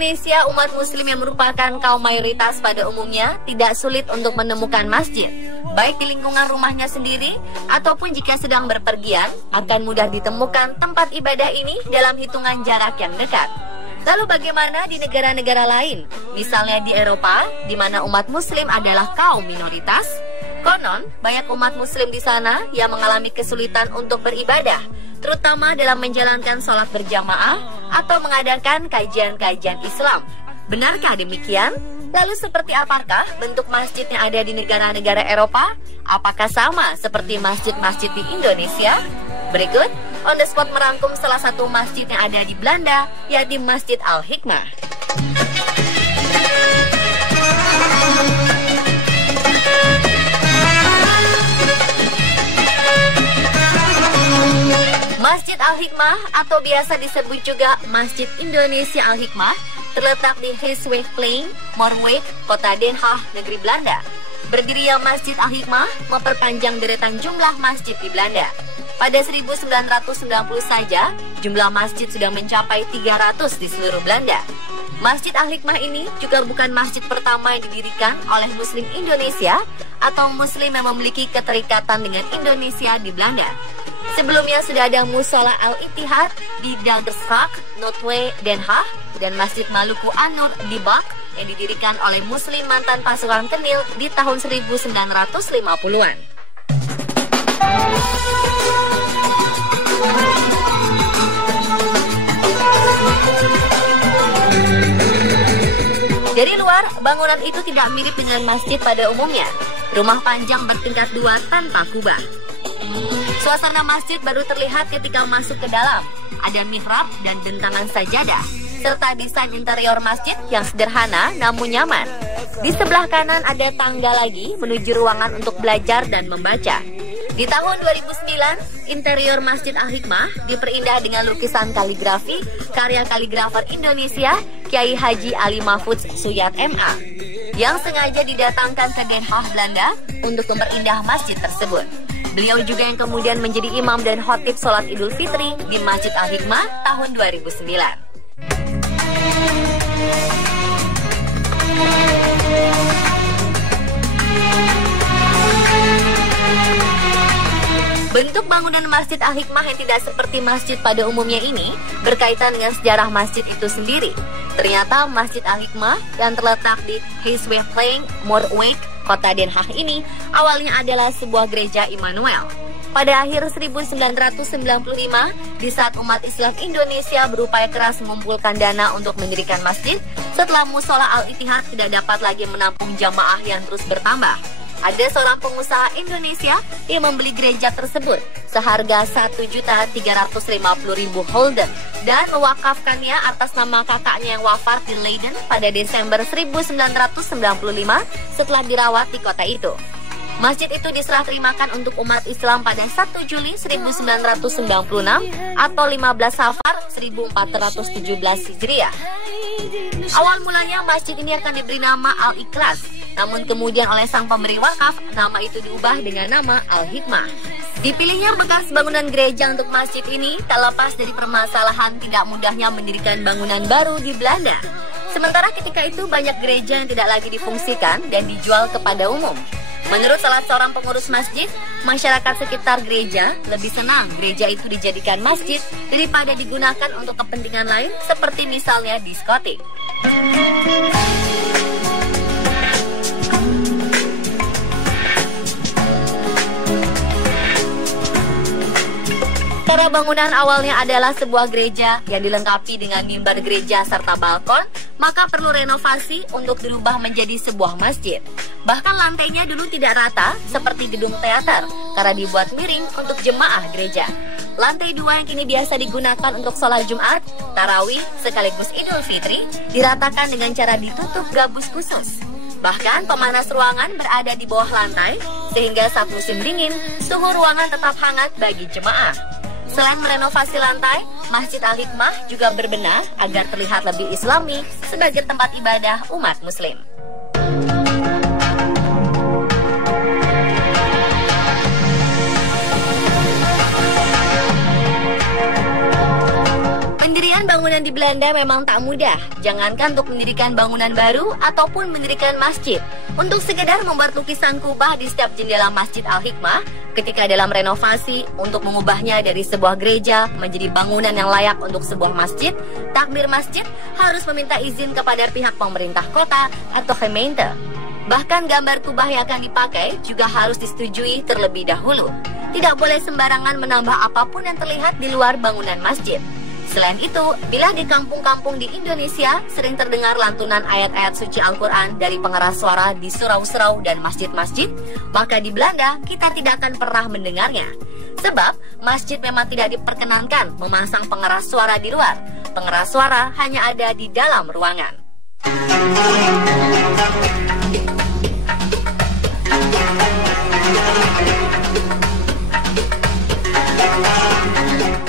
Indonesia, umat muslim yang merupakan kaum mayoritas pada umumnya tidak sulit untuk menemukan masjid. Baik di lingkungan rumahnya sendiri ataupun jika sedang berpergian, akan mudah ditemukan tempat ibadah ini dalam hitungan jarak yang dekat. Lalu bagaimana di negara-negara lain? Misalnya di Eropa, di mana umat muslim adalah kaum minoritas. Konon, banyak umat muslim di sana yang mengalami kesulitan untuk beribadah, terutama dalam menjalankan sholat berjamaah atau mengadakan kajian-kajian Islam. Benarkah demikian? Lalu seperti apakah bentuk masjid yang ada di negara-negara Eropa? Apakah sama seperti masjid-masjid di Indonesia? Berikut, On The Spot merangkum salah satu masjid yang ada di Belanda, yakni Masjid Al-Hikmah. Masjid Al-Hikmah atau biasa disebut juga Masjid Indonesia Al-Hikmah terletak di Heeswegplein, Moorwijk, kota Den Haag, negeri Belanda. Berdirinya Masjid Al-Hikmah memperpanjang deretan jumlah masjid di Belanda. Pada 1990 saja, jumlah masjid sudah mencapai 300 di seluruh Belanda. Masjid Al-Hikmah ini juga bukan masjid pertama yang didirikan oleh Muslim Indonesia atau Muslim yang memiliki keterikatan dengan Indonesia di Belanda. Sebelumnya sudah ada Musola Al-Ittihad di Daggerstraat, Noordwijk, Den Haag, dan Masjid Maluku An-Nur di Bak yang didirikan oleh Muslim mantan pasukan Kenil di tahun 1950-an. Dari luar, bangunan itu tidak mirip dengan masjid pada umumnya. Rumah panjang bertingkat 2 tanpa kubah. Suasana masjid baru terlihat ketika masuk ke dalam. Ada mihrab dan bentangan sajadah, serta desain interior masjid yang sederhana namun nyaman. Di sebelah kanan ada tangga lagi menuju ruangan untuk belajar dan membaca. Di tahun 2009, interior Masjid Al-Hikmah diperindah dengan lukisan kaligrafi karya kaligrafer Indonesia Kiai Haji Ali Mahfudz Suyat MA yang sengaja didatangkan ke Den Haag, Belanda untuk memperindah masjid tersebut. Beliau juga yang kemudian menjadi imam dan khotib sholat Idul Fitri di Masjid Al-Hikmah tahun 2009. Bentuk bangunan Masjid Al-Hikmah yang tidak seperti masjid pada umumnya ini berkaitan dengan sejarah masjid itu sendiri. Ternyata Masjid Al-Hikmah yang terletak di Heeswegplein, Moorwijk, kota Den Haag ini awalnya adalah sebuah gereja Immanuel. Pada akhir 1995, di saat umat Islam Indonesia berupaya keras mengumpulkan dana untuk mendirikan masjid, setelah Musola Al-Ittihad tidak dapat lagi menampung jamaah yang terus bertambah. Ada seorang pengusaha Indonesia yang membeli gereja tersebut seharga 1.350.000 gulden dan mewakafkannya atas nama kakaknya yang wafat di Leiden pada Desember 1995 setelah dirawat di kota itu. Masjid itu diserah terimakan untuk umat Islam pada 1 Juli 1996 atau 15 Safar 1417 Hijriah. Awal mulanya masjid ini akan diberi nama Al-Ikhlas, namun kemudian oleh sang pemberi wakaf, nama itu diubah dengan nama Al-Hikmah. Dipilihnya bekas bangunan gereja untuk masjid ini tak lepas dari permasalahan tidak mudahnya mendirikan bangunan baru di Belanda. Sementara ketika itu banyak gereja yang tidak lagi difungsikan dan dijual kepada umum. Menurut salah seorang pengurus masjid, masyarakat sekitar gereja lebih senang gereja itu dijadikan masjid daripada digunakan untuk kepentingan lain seperti misalnya diskotik. Karena bangunan awalnya adalah sebuah gereja yang dilengkapi dengan mimbar gereja serta balkon, maka perlu renovasi untuk dirubah menjadi sebuah masjid. Bahkan lantainya dulu tidak rata seperti gedung teater karena dibuat miring untuk jemaah gereja. Lantai 2 yang kini biasa digunakan untuk sholat Jumat, tarawih sekaligus Idul Fitri diratakan dengan cara ditutup gabus khusus. Bahkan pemanas ruangan berada di bawah lantai sehingga saat musim dingin suhu ruangan tetap hangat bagi jemaah. Selain merenovasi lantai, Masjid Al-Hikmah juga berbenah agar terlihat lebih islami sebagai tempat ibadah umat muslim. Pendirian bangunan Pembangunan di Belanda memang tak mudah, jangankan untuk mendirikan bangunan baru ataupun mendirikan masjid. Untuk sekedar membuat lukisan kubah di setiap jendela Masjid Al-Hikmah, ketika dalam renovasi untuk mengubahnya dari sebuah gereja menjadi bangunan yang layak untuk sebuah masjid, takmir masjid harus meminta izin kepada pihak pemerintah kota atau gemeente. Bahkan gambar kubah yang akan dipakai juga harus disetujui terlebih dahulu. Tidak boleh sembarangan menambah apapun yang terlihat di luar bangunan masjid. Selain itu, bila di kampung-kampung di Indonesia sering terdengar lantunan ayat-ayat suci Al-Quran dari pengeras suara di surau-surau dan masjid-masjid, maka di Belanda kita tidak akan pernah mendengarnya. Sebab, masjid memang tidak diperkenankan memasang pengeras suara di luar. Pengeras suara hanya ada di dalam ruangan.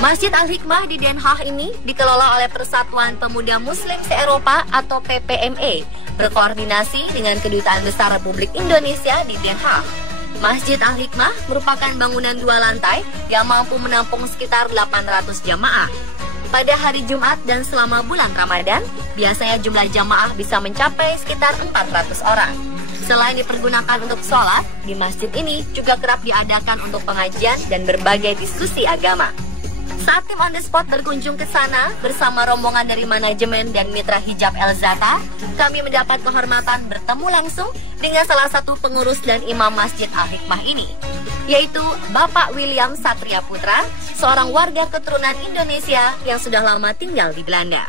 Masjid Al-Hikmah di Den Haag ini dikelola oleh Persatuan Pemuda Muslim se-Eropa atau PPME, berkoordinasi dengan Kedutaan Besar Republik Indonesia di Den Haag. Masjid Al-Hikmah merupakan bangunan 2 lantai yang mampu menampung sekitar 800 jamaah. Pada hari Jumat dan selama bulan Ramadan, biasanya jumlah jamaah bisa mencapai sekitar 400 orang. Selain dipergunakan untuk sholat, di masjid ini juga kerap diadakan untuk pengajian dan berbagai diskusi agama. Saat tim on the spot berkunjung ke sana bersama rombongan dari manajemen dan mitra hijab El Zata, kami mendapat kehormatan bertemu langsung dengan salah satu pengurus dan imam Masjid Al-Hikmah ini, yaitu Bapak William Satria Putra, seorang warga keturunan Indonesia yang sudah lama tinggal di Belanda.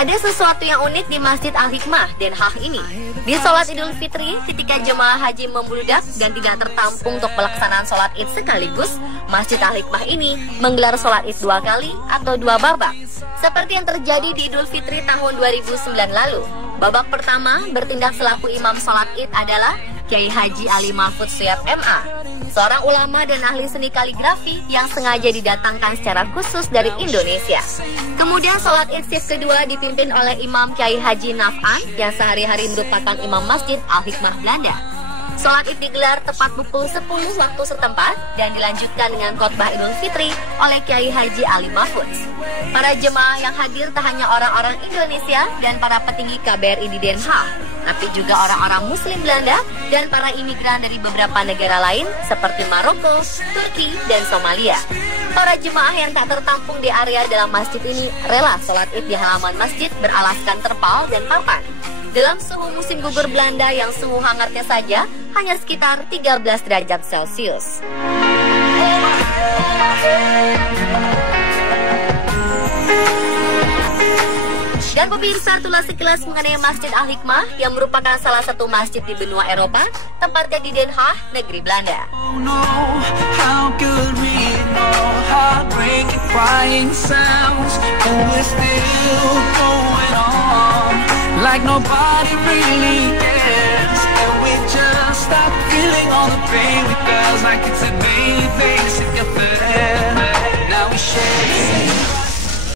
Ada sesuatu yang unik di Masjid Al-Hikmah Den Haag ini. Di sholat Idul Fitri, ketika jemaah haji membludak dan tidak tertampung untuk pelaksanaan sholat Id sekaligus, Masjid Al-Hikmah ini menggelar sholat Id 2 kali atau 2 babak. Seperti yang terjadi di Idul Fitri tahun 2009 lalu. Babak pertama bertindak selaku imam sholat Id adalah Kiai Haji Ali Mahfud Syihab MA, seorang ulama dan ahli seni kaligrafi yang sengaja didatangkan secara khusus dari Indonesia. Kemudian sholat Id shift kedua dipimpin oleh Imam Kiai Haji Naf'an yang sehari-hari merupakan imam Masjid Al-Hikmah Belanda. Sholat Id digelar tepat pukul 10 waktu setempat dan dilanjutkan dengan khotbah Idul Fitri oleh Kiai Haji Ali Mahfud. Para jemaah yang hadir tak hanya orang-orang Indonesia dan para petinggi KBRI di Den Haag, tapi juga orang-orang Muslim Belanda dan para imigran dari beberapa negara lain seperti Maroko, Turki, dan Somalia. Para jemaah yang tak tertampung di area dalam masjid ini rela sholat Id di halaman masjid beralaskan terpal dan papan. Dalam suhu musim gugur Belanda yang suhu hangatnya saja hanya sekitar 13 derajat Celcius. Dan pemirsa, itulah sekilas mengenai Masjid Al-Hikmah yang merupakan salah satu masjid di benua Eropa, tempatnya di Den Haag, negeri Belanda. Like nobody really cares, and we just stop feeling all the pain because like it's a daily thing together. Now we share.